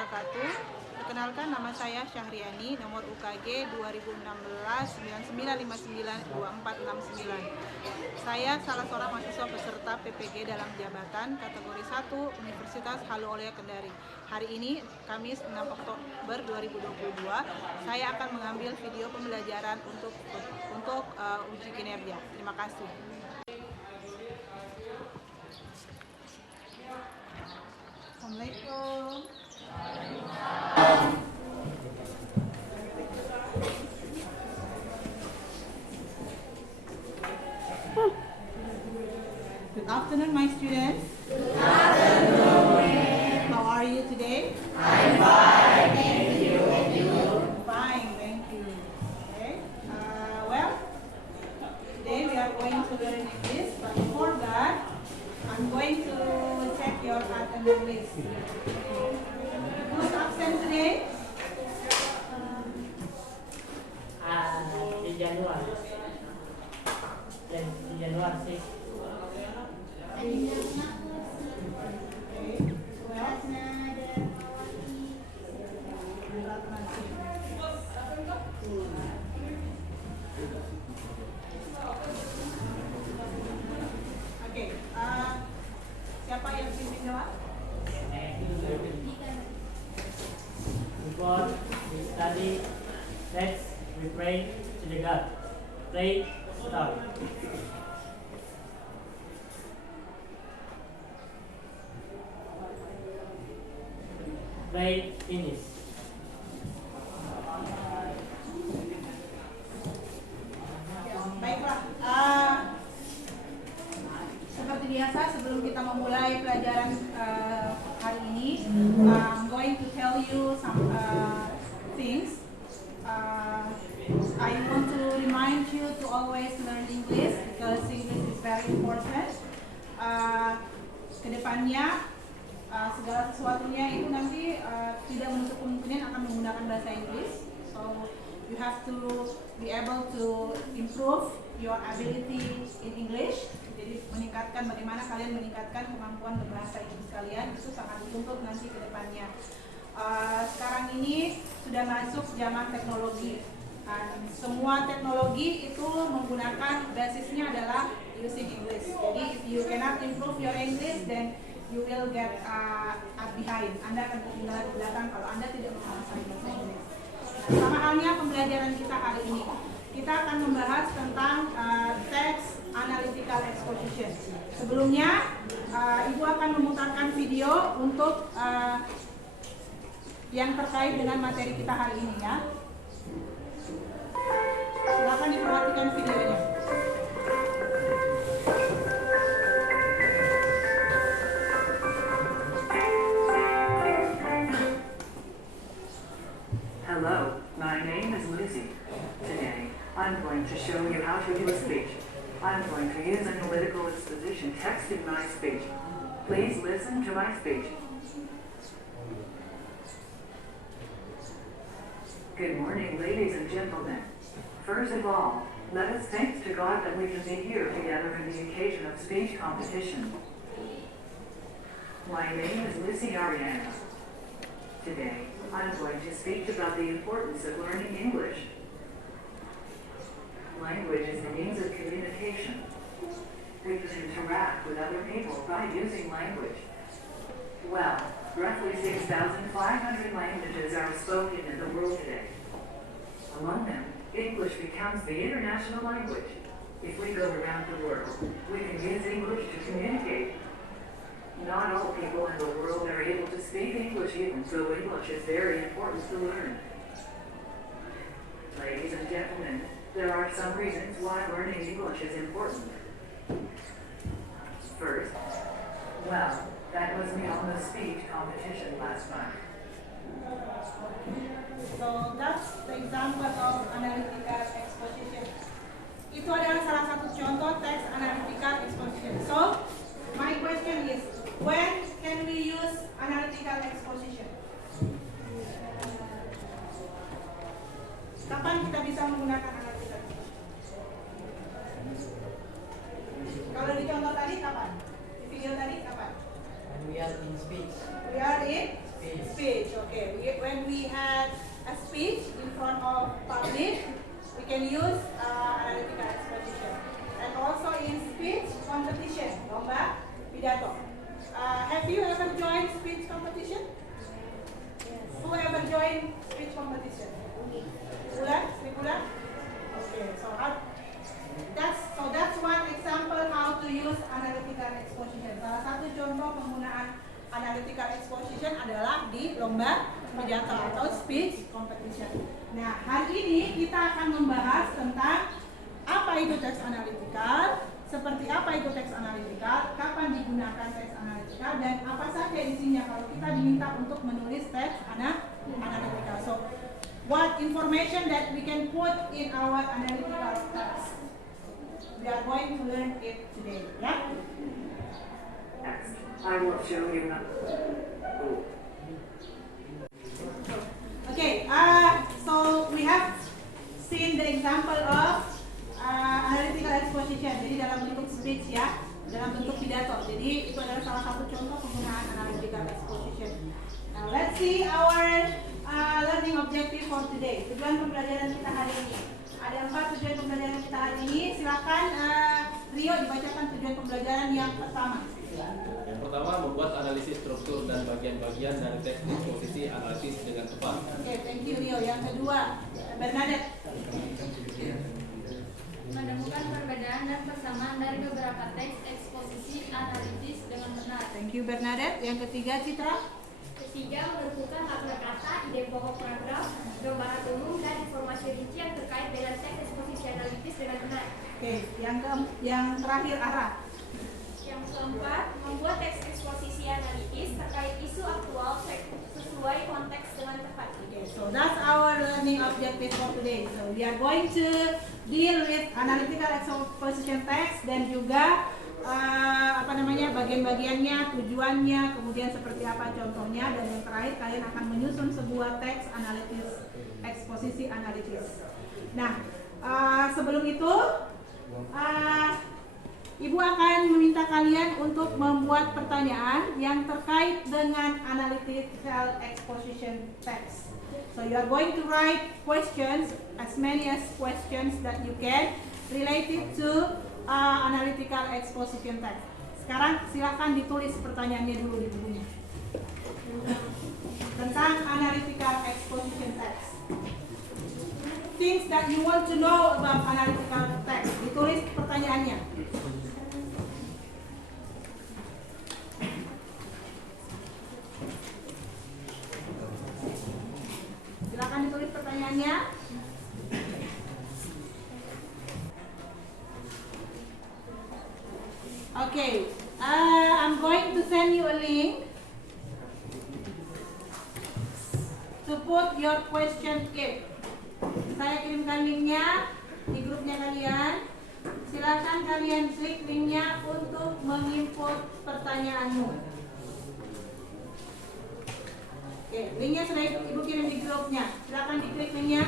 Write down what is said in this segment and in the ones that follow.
wabarakatuh. Perkenalkan, nama saya Syahriani, nomor UKG 2016-99592469. Saya salah seorang mahasiswa peserta PPG dalam jabatan kategori 1 Universitas Halu Oleo Kendari. Hari ini, Kamis 6 Oktober 2022, saya akan mengambil video pembelajaran untuk uji kinerja. Terima kasih. Assalamualaikum. Good afternoon, my students. Good afternoon. How are you today? I'm fine, thank you. And you? Fine, thank you. Okay. Well, today we are going to learn English, but before that, I'm going to check your attendance list. Who's absent today? Di Januari. Di Januari sih. Oke, siapa yang pimpin jawab? Before we study, let's we pray to the God. Pray, start. Pray, finish. Baiklah, seperti biasa sebelum kita memulai pelajaran hari ini, I'm going to tell you some things. I want to remind you to always learn English because English is very important. Kedepannya segala sesuatunya itu nanti tidak menutup kemungkinan akan menggunakan bahasa Inggris. So you have to be able to improve your ability in English. Jadi meningkatkan bagaimana kalian meningkatkan kemampuan berbahasa Inggris kalian, itu sangat dituntut nanti ke depannya. Sekarang ini sudah masuk zaman teknologi. Semua teknologi itu menggunakan basisnya adalah using English. Jadi if you cannot improve your English, then you will get behind. Anda akan ketinggalan di belakang kalau Anda tidak menguasai bahasa Inggris. Sama halnya pembelajaran kita hari ini. Kita akan membahas tentang text analytical exposition. Sebelumnya, Ibu akan memutarkan video untuk yang terkait dengan materi kita hari ini ya. Silakan diperhatikan videonya. Hello, my name is Lucy. Today, I'm going to show you how to do a speech. I'm going to use analytical exposition text in my speech. Please listen to my speech. Good morning, ladies and gentlemen. First of all, let us thank to God that we can be here together on the occasion of speech competition. My name is Lucy Ariana. Today, I'm going to speak about the importance of learning English. Language is a means of communication. We can interact with other people by using language. Well, roughly 6,500 languages are spoken in the world today. Among them, English becomes the international language. If we go around the world, we can use English to communicate. Not all people in the world are able to speak English even, so English is very important to learn. Ladies and gentlemen, there are some reasons why learning English is important. First, well, that was me on the speech competition last month. So that's the example of analytical exposition. Itu adalah salah satu contoh text analytical exposition. So my question is, when can we use analytical exposition? Kapan kita bisa menggunakan analytical exposition? Kalau di contoh tadi kapan? Di video tadi kapan? We are in speech. We are in Speech. speech. speech. Okay, when we had a speech in front of public, we can use analytical exposition. And also in speech competition, lomba pidato. Have you ever joined speech competition? Yes. Who ever joined speech competition? Bulan? Sri Bulan? Okay, so that's one example how to use analytical exposition. Salah satu contoh penggunaan analytical exposition adalah di lomba pidato atau speech competition. Nah, hari ini kita akan membahas tentang apa itu teks analitikal, seperti apa itu teks analitikal, kapan digunakan teks analitikal, dan apa saja isinya kalau kita diminta untuk menulis teks analitikal. So, what information that we can put in our analytical text? We are going to learn it today, yeah? Next, I will show you now. Okay, so we have seen the example of analytical exposition. Jadi dalam bentuk speech ya, dalam bentuk pidato. Jadi itu adalah salah satu contoh penggunaan analytical exposition. Now let's see our learning objective for today. Tujuan pembelajaran kita hari ini. Ada 4 tujuan pembelajaran kita hari ini. Silakan Rio dibacakan tujuan pembelajaran yang pertama. Yang pertama, membuat analisis struktur dan bagian-bagian dari teks disposisi analisis dengan tepat. Oke, thank you Rio. Yang kedua, Bernadette. Menemukan perbedaan dan persamaan dari beberapa teks eksposisi analitis dengan benar. Thank you Bernadette. Yang ketiga, Citra. Ketiga, menentukan makna kata, ide pokok paragraf, gambaran umum, dan informasi rinci yang terkait dengan teks eksposisi analitis dengan benar. Oke, yang terakhir Ara. Yang keempat, membuat teks eksposisi analitis terkait isu aktual sesuai konteks dengan tepat. Okay, so that's our learning objective for today. So we are going to deal with analytical exposition text dan juga bagian-bagiannya, tujuannya, kemudian seperti apa contohnya, dan yang terakhir kalian akan menyusun sebuah teks analitis, eksposisi analitis. Nah, sebelum itu Ibu akan meminta kalian untuk membuat pertanyaan yang terkait dengan analytical exposition text. So you are going to write questions, as many as questions that you can, related to analytical exposition text. Sekarang silakan ditulis pertanyaannya dulu di bukunya tentang analytical exposition text. Things that you want to know about analytical text. Ditulis pertanyaannya. Silakan ditulis pertanyaannya. Okay, I'm going to send you a link to put your question in. Saya kirimkan linknya di grupnya kalian. Silakan kalian klik linknya untuk menginput pertanyaanmu. Oke, linknya sudah Ibu kirim di grupnya. Silakan diklik linknya.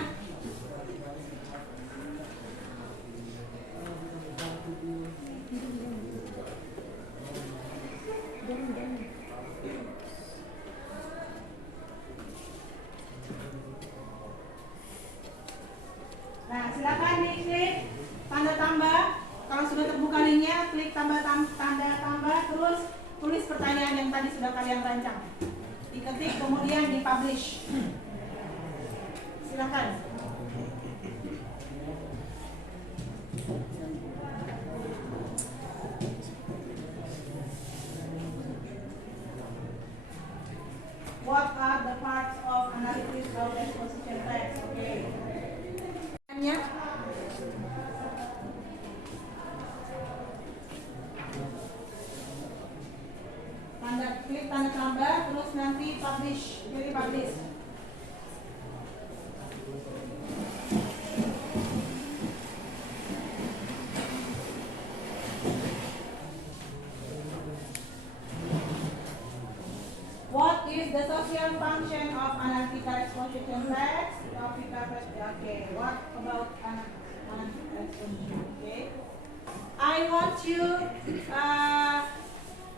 Nah, silakan diklik tanda tambah. Kalau sudah terbuka linknya, klik tanda tambah, terus tulis pertanyaan yang tadi sudah kalian rancang. Diketik kemudian dipublish. Silakan. What are the parts of analysis of exposition text? Okay. Klik tanda tambah, terus nanti publish, pilih publish. What is the social function of analytical exposition text? Okay, what about analytical exposition? Okay, I want you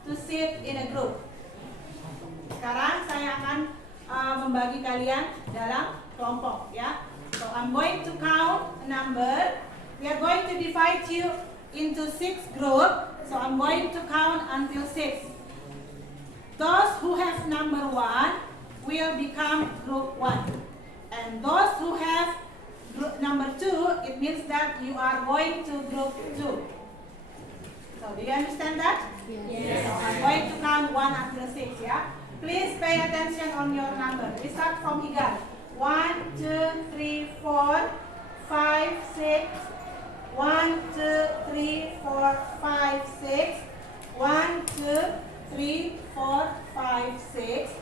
to sit in a group. Sekarang saya akan membagi kalian dalam kelompok ya. So I'm going to count a number. We are going to divide you into 6 groups. So I'm going to count until 6. Those who have number 1 will become group 1. And those who have group number 2, it means that you are going to group 2. So do you understand that? Yes. So I'm going to count 1 until 6, yeah? Please pay attention on your number. We start from Igal. 1, 2, 3, 4, 5, 6. 1, 2, 3, 4, 5, 6. 1, 2, 3, 4, 5, 6.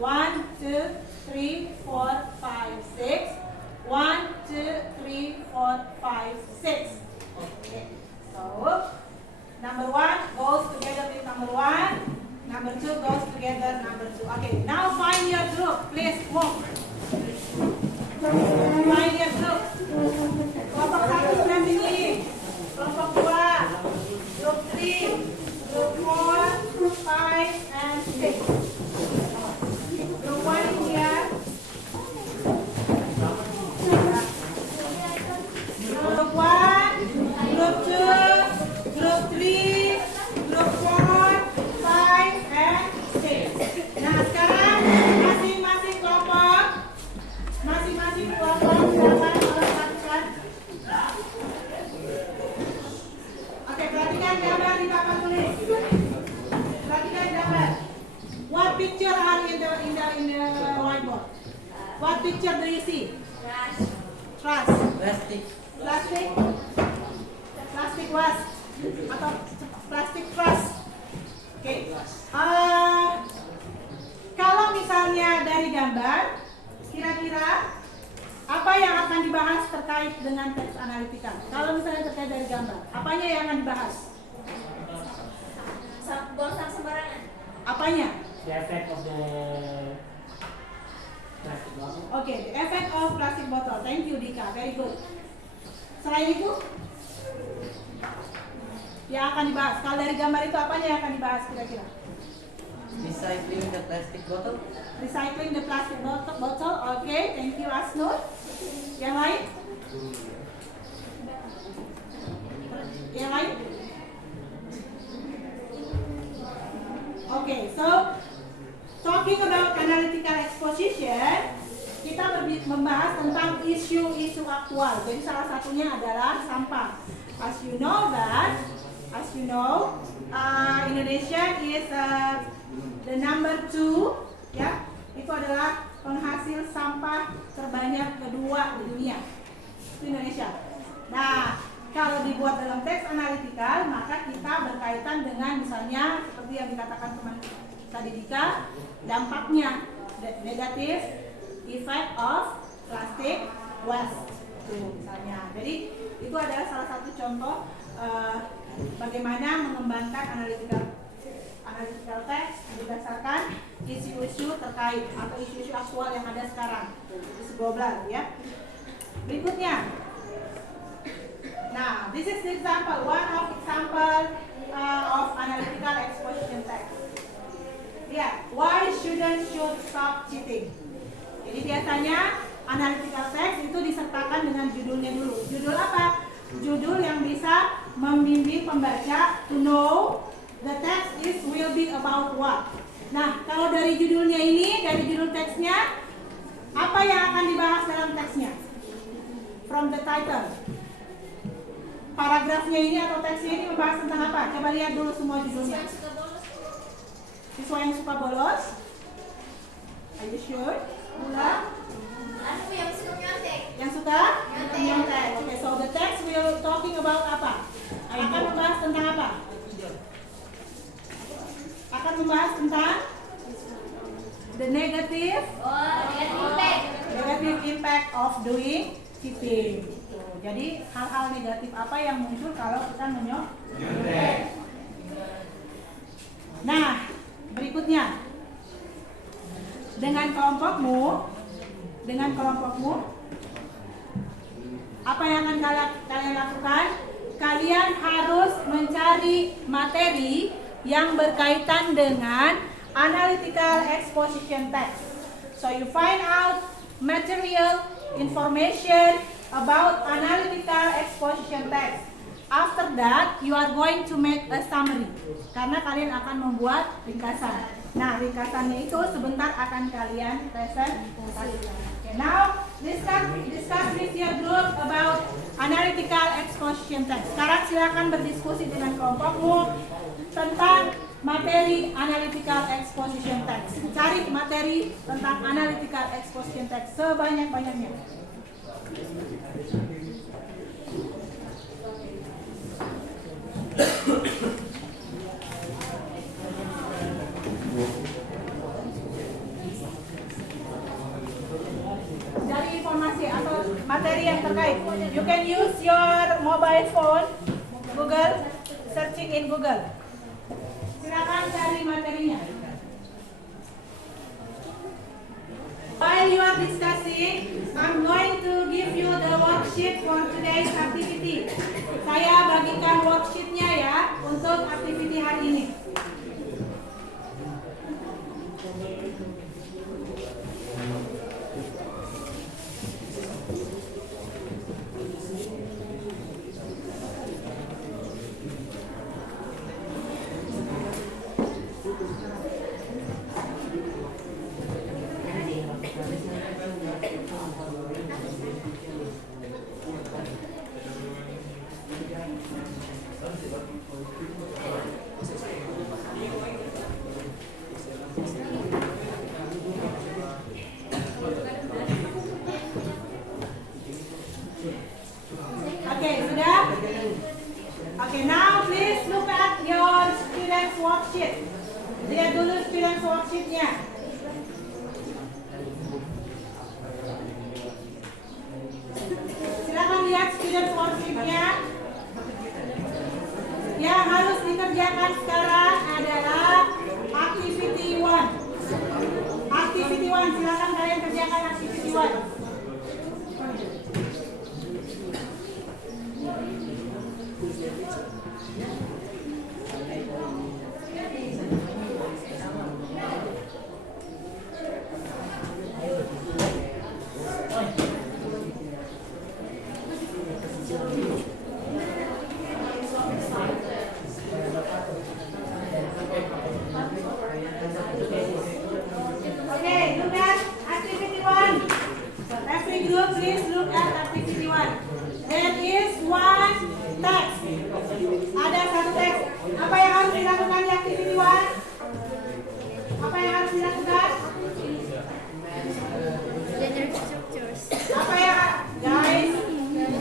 1, 2, 3, 4, 5, 6. 1, 2, 3, 4, 5, 6. Okay. So number 1 goes together with number 1. Number 2 goes together number 2. Okay, now find your group. Please move. Find your group. Kelompok 1 sudah pilih. Kelompok 2, group 3, group 4, 5, and 6. Group 1 in here. Group 1, group 2, group 3, group 4, 5, and 6. Nah, sekarang masing-masing kelompok silakan melakukan. Oke, perhatikan gambar di papan tulis. Perhatikan gambar. What picture are in the whiteboard? What picture do you see? Trash. Plastic waste atau plastic trash. Oke. Kalau misalnya dari gambar, kira-kira apa yang akan dibahas terkait dengan teks analitikal? Kalau misalnya terkait dari gambar, apanya yang akan dibahas? Buang sampah sembarangan. Apanya? The effect of the plastic bottle. Oke, the effect of plastic bottle. Thank you Dika, very good. Selain itu, yang akan dibahas. Kalau dari gambar itu apanya yang akan dibahas kira-kira? Recycling the plastic bottle. Recycling the plastic bottle. Oke, thank you Asnur. Yang lain? Yang lain? Oke, so talking about analytical exposition, kita membahas tentang isu-isu aktual. Jadi salah satunya adalah sampah. As you know, Indonesia is the number 2, ya. Itu adalah penghasil sampah terbanyak kedua di dunia. Itu Indonesia. Nah, kalau dibuat dalam teks analitikal, maka kita berkaitan dengan misalnya seperti yang dikatakan teman tadi Dika, dampaknya negatif effect of plastic waste. Tuh, misalnya. Jadi itu adalah salah satu contoh bagaimana mengembangkan analytical text berdasarkan isu-isu terkait atau isu-isu aktual yang ada sekarang, isu global ya. Berikutnya, nah this is the example, one of example of analytical exposition text. Lihat, why should stop cheating. Jadi biasanya analytical text itu disertakan dengan judulnya dulu. Judul apa? Judul yang bisa membimbing pembaca to know the text will be about what. Nah, kalau dari judulnya ini, dari judul teksnya, apa yang akan dibahas dalam teksnya? From the title. Paragrafnya ini atau teksnya ini membahas tentang apa? Coba lihat dulu semua judulnya. Siswa yang suka bolos? Are you sure? Mula? Aku yang suka nyontek. Yang suka? Nyontek. Oke, so the text will talking about apa? Akan membahas tentang apa? Akan membahas tentang the negative impact of doing cheating. Jadi hal-hal negatif apa yang muncul kalau kita menyontek. Nah, berikutnya dengan kelompokmu, apa yang akan kalian lakukan? Kalian harus mencari materi yang berkaitan dengan analytical exposition text. So you find out material information about analytical exposition text. After that, you are going to make a summary. Karena kalian akan membuat ringkasan. Nah, ringkasannya itu sebentar akan kalian presentasikan. Okay, now discuss with your group about analytical exposition text. Sekarang silakan berdiskusi dengan kelompokmu tentang materi analytical exposition text. Cari materi tentang analytical exposition text sebanyak-banyaknya. Cari informasi atau materi yang terkait. You can use your mobile phone, Google, searching in Google. Silakan cari materinya. While you are discussing, I'm going to give you the worksheet for today's activity. Saya bagikan worksheetnya ya untuk activity hari ini. Okay, now please look at your students' worksheet. Lihat dulu students' worksheetnya. Silakan lihat students' worksheetnya. Yang harus dikerjakan sekarang adalah activity 1. Activity 1, silakan kalian kerjakan activity 1. Please look at activity 1. There is one text. Ada satu teks. Apa yang harus dilakukan di activity 1? Apa yang harus dilakukan? Generate structures. Apa yang guys?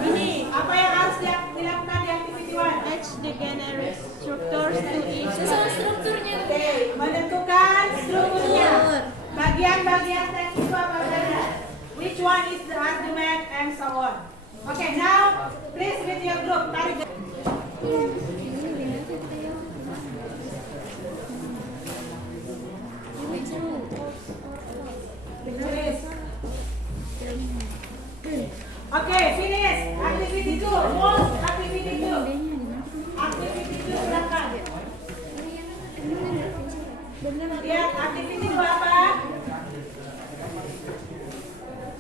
Ini apa yang harus dilakukan di activity 1? Match the generate structures to each. Susun strukturnya. Oke, menentukan strukturnya. Bagian-bagian teks itu apa saja? Which one is the argument and so on. Okay, now please with your group. Tarik. Okay, finish. Activity 2. Most activity 2. Activity 2 silakan. Lihat activity 2 apa?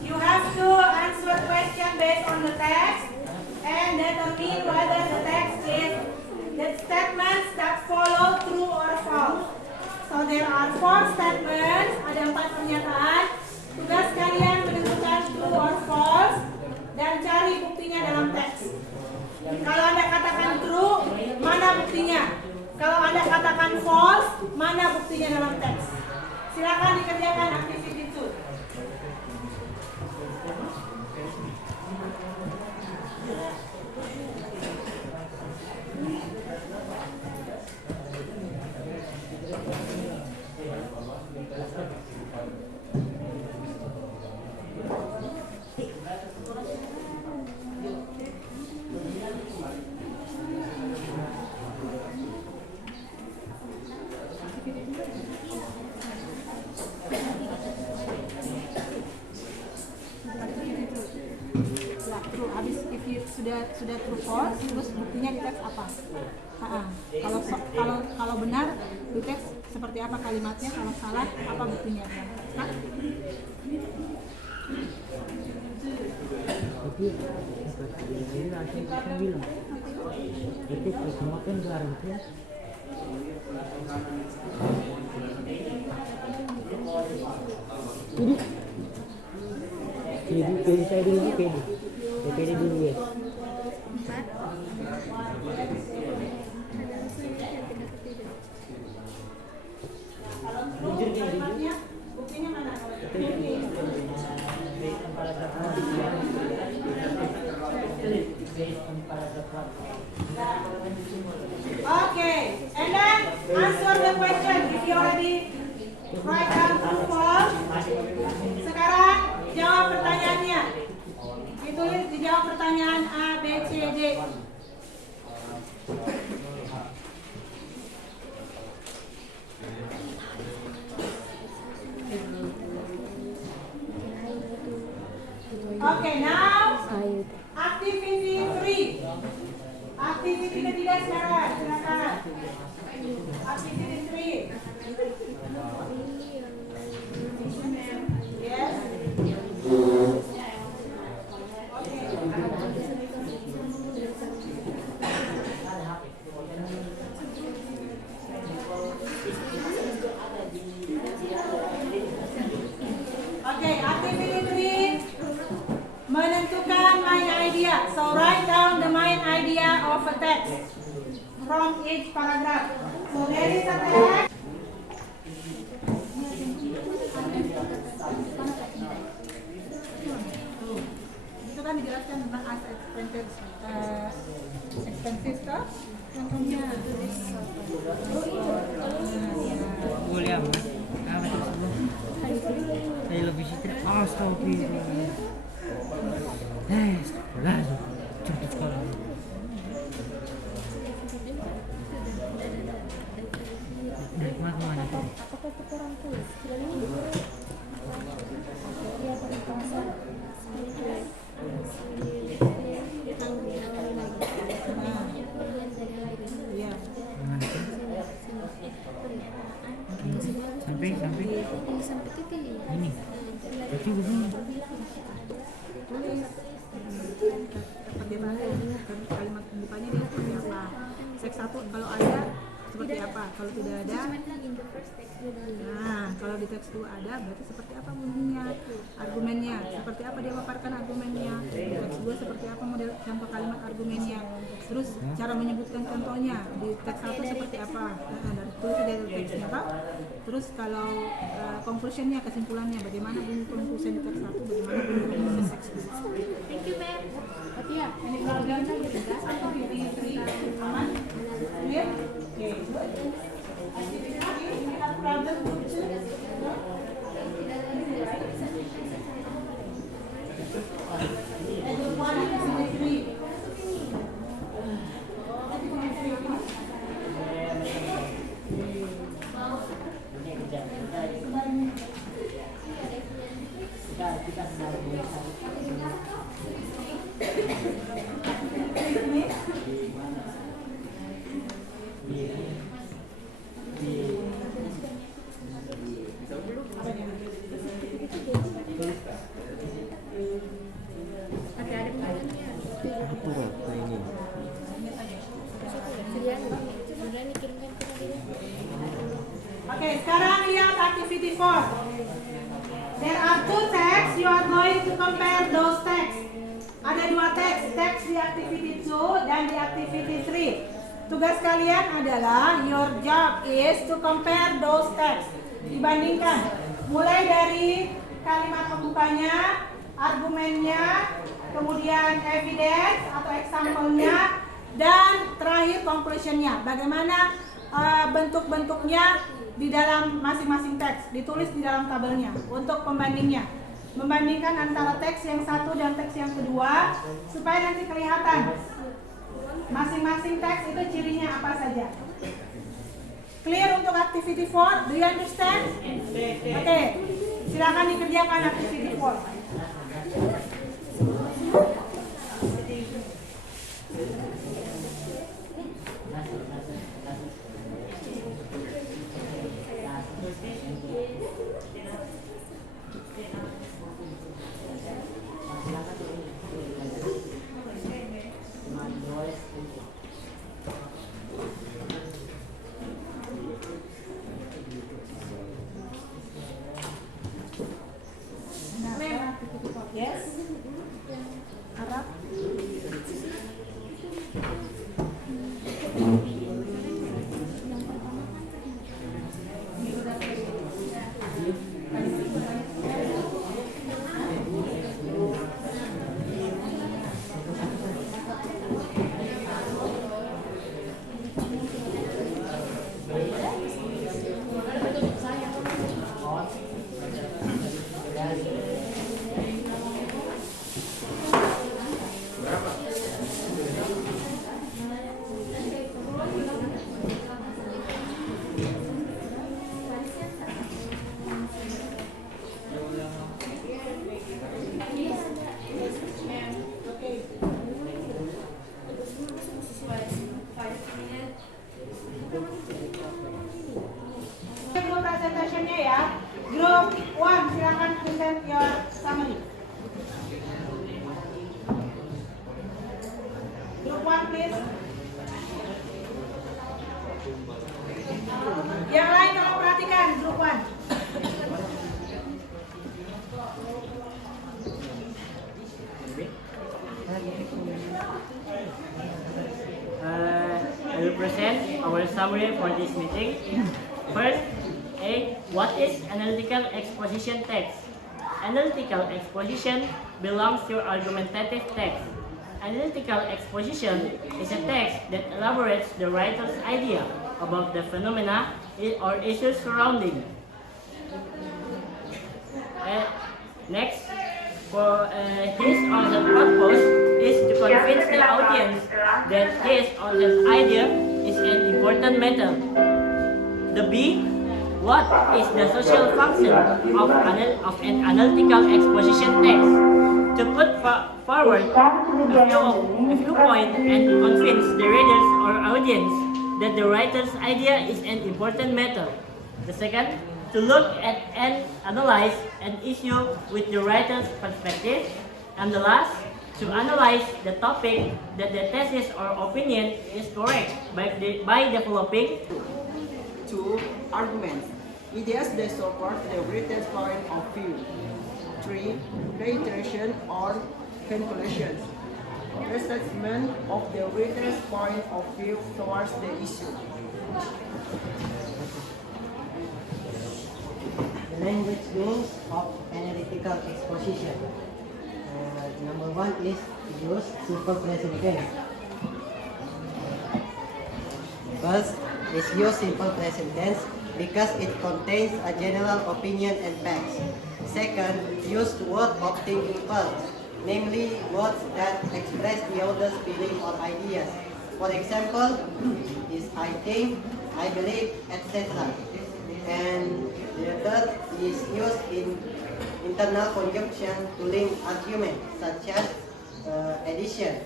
You have to answer question based on the text and determine whether the text is the statements that follow true or false. So there are 4 statements, ada 4 pernyataan. Tugas kalian menentukan true or false dan cari buktinya dalam teks. Kalau Anda katakan true, mana buktinya? Kalau Anda katakan false, mana buktinya dalam teks? Silakan dikerjakan activity 2. Sudah true false, terus buktinya di teks apa? Kalau benar di teks seperti apa kalimatnya, kalau salah apa buktinya. Start. Tapi ini langsung saya bilang itu semua kan garam tuh. Jadi saya dulu PD dulu ya. Jujur kalimatnya, buktinya mana? Okay, and then answer the question if you already write down true false. Sekarang jawab pertanyaannya. Ditulis, dijawab pertanyaan A, B, C, D. Okay, now activity 3. Activity ketiga sekarang, silakan. Activity 3. Yes. Okay, activity 3. Menentukan main idea. So write down the main idea of a text from each paragraph. So there is a text. Itu kan dijelaskan tentang as expenses kah? Contohnya. Boleh apa? Apa tersebut? Saya lebih sedikit. Astagfirullah. Sekolah cepet sekolah. Dari mana tuh? Apakah itu orang tua? Dia berkuasa sampai ini. Berarti begini. Kalimat pembukanya dia seperti apa? Teks 1 kalau ada seperti apa? Kalau tidak ada, nah kalau di teks 2 ada berarti seperti apa bunyinya? Argumennya seperti apa dia paparkan argumennya? Di teks 2 seperti apa model contoh kalimat argumennya? Terus cara menyebutkan contohnya di teks 1 seperti apa? Dari tulis dari teksnya Pak. Terus kalau conclusionnya, kesimpulannya bagaimana bunyi conclusion di teks 1, bagaimana bunyi conclusion teks 2. Thank you, ma'am. Ya, ini problem atau activity 3 aman? Clear? Okay, good. Activity 3, we have problem group 2. And group 1 is activity 3. Okay, sekarang lihat activity 4. There are 2 texts, you are going to compare those texts. Ada 2 teks di activity 2 dan di activity 3. Tugas kalian adalah your job is to compare those texts. Dibandingkan mulai dari kalimat pembukanya, argumennya, kemudian evidence atau example-nya, dan terakhir conclusion-nya. Bagaimana bentuk-bentuknya di dalam masing-masing teks, ditulis di dalam tabelnya untuk pembandingnya. Membandingkan antara teks yang satu dan teks yang kedua supaya nanti kelihatan masing-masing teks itu cirinya apa saja. Clear untuk activity 4? Do you understand? Oke, silakan dikerjakan activity 4. our summary for this meeting. First, A. What is analytical exposition text? Analytical exposition belongs to argumentative text. Analytical exposition is a text that elaborates the writer's idea about the phenomena or issues surrounding. Next, for his or her purpose is to convince the audience that his or her idea is an important matter. The B, what is the social function of an analytical exposition text? To put forward a viewpoint and convince the readers or audience that the writer's idea is an important matter. The second, to look at and analyze an issue with the writer's perspective. And the last, to analyze the topic that the thesis or opinion is correct by developing 2. Arguments. Ideas that support the writer's point of view. 3. Reiteration or conclusions. Assessment of the writer's point of view towards the issue. The language rules of analytical exposition. Number 1 is use simple present tense. First is use simple present tense because it contains a general opinion and facts. Second, use word of thinking first, namely words that express the author's feeling or ideas. For example, is I think, I believe, etc. And the third is used in internal conjunction to link argument, such as addition.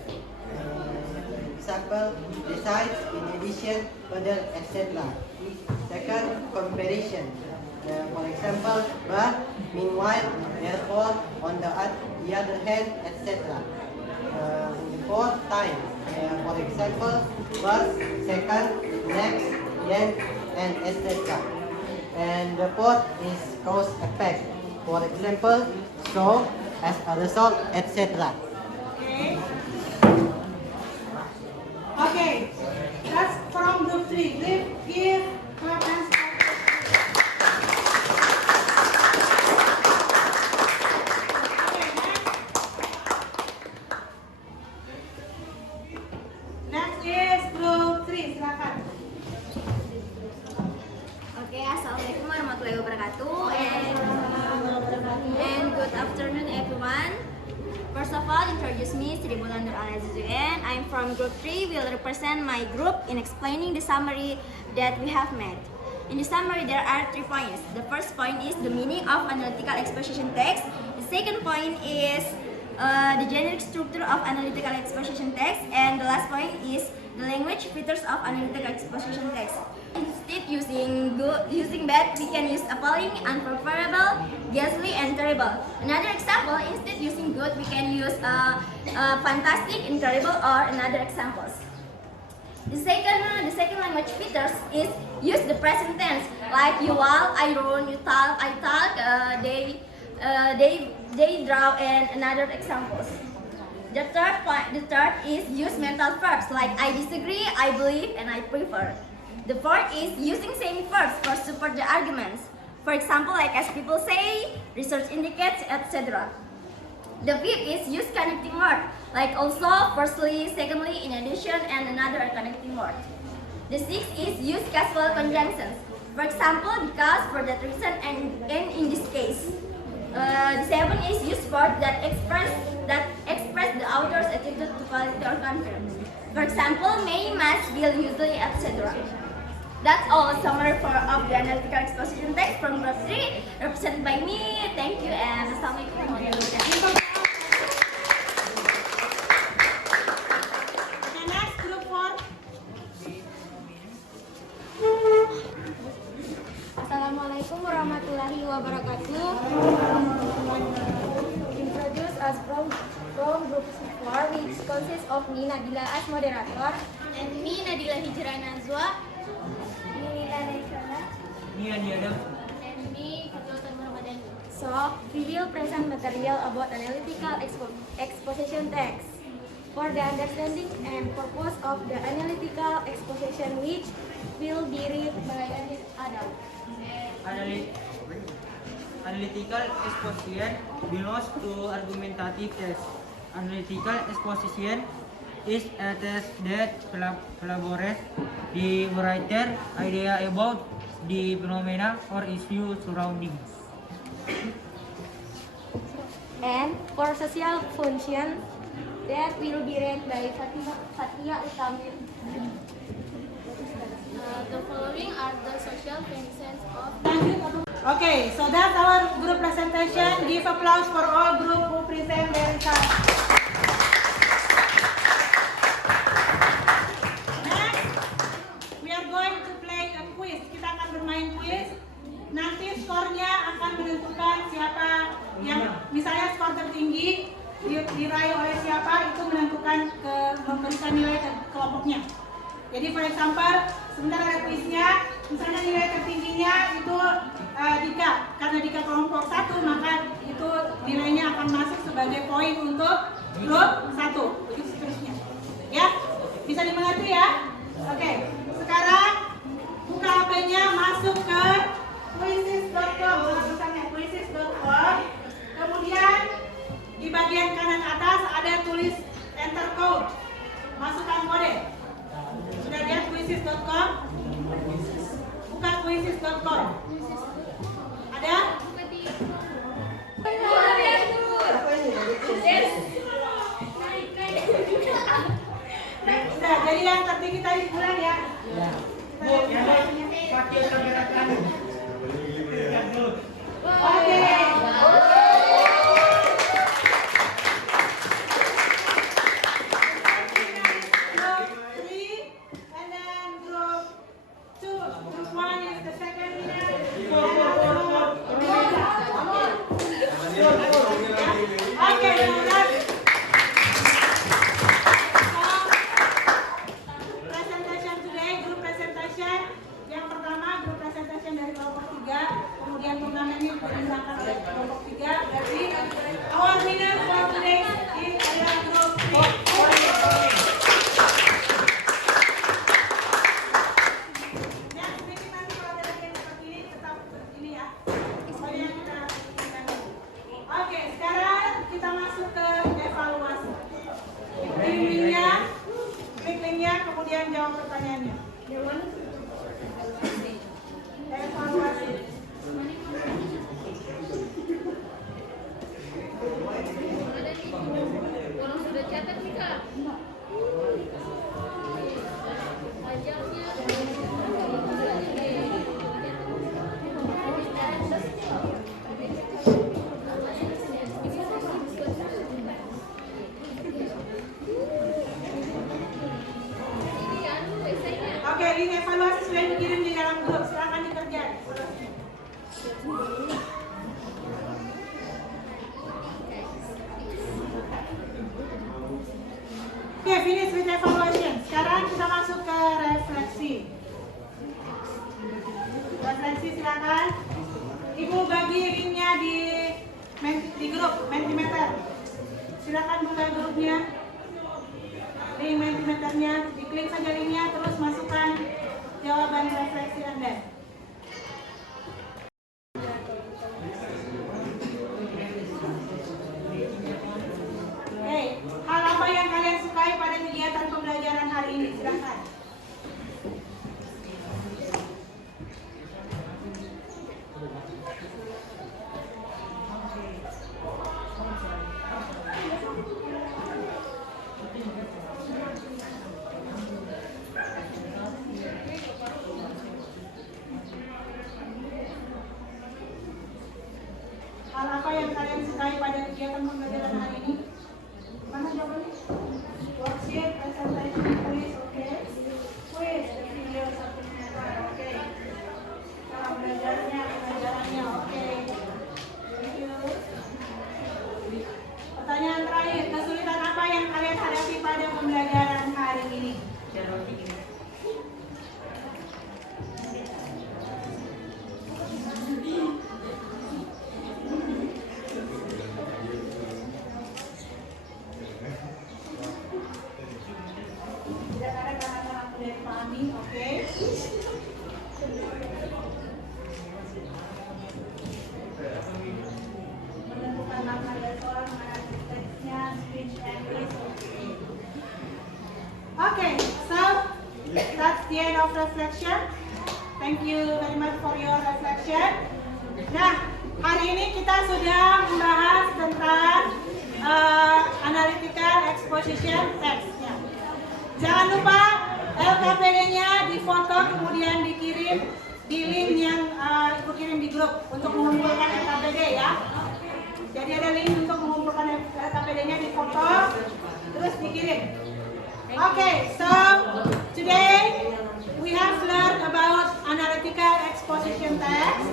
Example, besides, in addition, further, etc. Second, comparison. For example, but, meanwhile, therefore, on the other hand, etc. Fourth, time. For example, first, second, next, then, and etc. And the fourth is cause effect. For example, so, as a result, etc. Okay. Okay. That's from group 3. Give clap and start. Next is group 3. Silakan. Okay, assalamualaikum warahmatullahi wabarakatuh, and good afternoon everyone. First of all, introduce me Sri Bulandur Al-Azizuen. I'm from group 3. Will represent my group in explaining the summary that we have made. In the summary, there are 3 points. The first point is the meaning of analytical exposition text. The second point is the generic structure of analytical exposition text, and the last point is the language features of analytical exposition text. Instead using bad, we can use appalling, unpreferable, ghastly, and terrible. Another example, instead using good, we can use fantastic, incredible, or another examples. The second language features is use the present tense, like you walk, I run, you talk, I talk, they draw, and another examples. The third is use mental verbs, like I disagree, I believe, and I prefer. The fourth is using same verbs for support the arguments. For example, like as people say, research indicates, etc. The fifth is use connecting word, like also, firstly, secondly, in addition, and another connecting word. The sixth is use causal conjunctions. For example, because, for that reason, and in this case. The seventh is use words that express the author's attitude to quality or confidence. For example, may, must, will, usually, etc. That's all summary of the analytical exposition text from group 3, represented by me. Thank you, and assalamualaikum warahmatullahi wabarakatuh. Okay, next group 4. Assalamualaikum warahmatullahi wabarakatuh. Introduce us from group 4, which consists of me, Nabila, as moderator, And me, Nadila Hijrah Nazwa. And me, Fatul Muhammadani. So, we will present material about analytical exposition text. For the understanding and purpose of the analytical exposition, which will be read by an adult. Analytical exposition belongs to argumentative text. Analytical exposition is a text that elaborates the writer's idea about the phenomena or issue surrounding. And for social function, that will be read by Fatia Utami. The following are the social functions of. Okay, so that's our group presentation. Give applause for all group who present their results. Next, we are going to play a quiz. Kita akan bermain quiz. Nanti skornya akan menentukan siapa yang, misalnya skor tertinggi diraih oleh siapa, itu menentukan memberikan nilai ke kelompoknya. Jadi for example, sebentar ada kuisnya, misalnya nilai tertingginya itu Dika, karena Dika kelompok 1, maka itu nilainya akan masuk sebagai poin untuk grup 1, begitu seterusnya. Ya, bisa dimengerti ya? Oke, sekarang buka HP-nya, masuk ke quizzes.com, tulisannya quizzes.com. Kemudian di bagian kanan atas ada tulis enter code, masukkan kode. Sudah lihat quizzes.com? Buka quizzes.com. Ada? Sudah, jadi yang tertinggi tadi bulan ya? Bu, yang pakai kamera kanan. Oke. Kemudian turnamennya dimenangkan oleh kelompok 3. Berarti our winner for today is adalah grup B. Dan sedikit nanti kalau ada lagi yang seperti ini tetap ini ya. Pokoknya kita Oke, sekarang kita masuk ke evaluasi. Klik linknya, kemudian jawab pertanyaannya. Evaluasi. Orang sudah catat nih Kak. Oke, link evaluasi sudah dikirim di dalam grup. Silakan dikerjain. Oke, finish with evaluation. Sekarang kita masuk ke refleksi. Refleksi silakan. Ibu bagi linknya di grup Mentimeter. Silakan buka grupnya. Link Mentimeternya, diklik saja linknya, terus masukkan jawaban refleksi Anda. Oke, hal apa yang kalian sukai pada kegiatan pembelajaran hari ini? Silakan. Hal apa yang kalian sukai pada kegiatan pembelajaran hari ini? Mana jawabannya? Worksheet, presentation, quiz, oke. Quiz, video satu menit, oke. Cara pelajarannya, oke. Thank you. Pertanyaan terakhir, kesulitan apa yang kalian hadapi pada pembelajaran hari ini? Tidak ada kata-kata yang dipahami, oke. of reflection. Thank you very much for your reflection. Nah, hari ini kita sudah membahas tentang analytical exposition text. Ya. Jangan lupa LKPD-nya difoto kemudian dikirim di link yang Ibu kirim di grup untuk mengumpulkan LKPD ya. Jadi ada link untuk mengumpulkan LKPD-nya difoto terus dikirim. Okay, so today we have learned about analytical exposition text,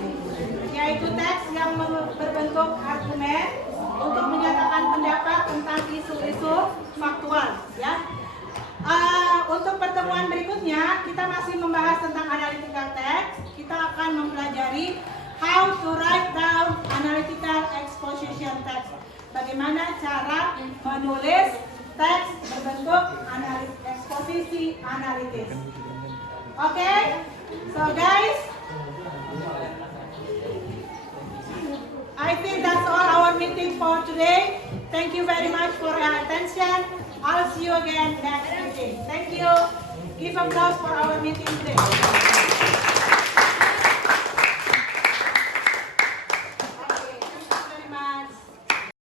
yaitu teks yang berbentuk argumen untuk menyatakan pendapat tentang isu-isu faktual. Ya. Untuk pertemuan berikutnya kita masih membahas tentang analytical text. Kita akan mempelajari how to write down analytical exposition text. Bagaimana cara menulis teks berbentuk eksposisi analitis. Okay, so guys, I think that's all our meeting for today. Thank you very much for your attention. I'll see you again next meeting. Thank you. Give applause for our meeting today.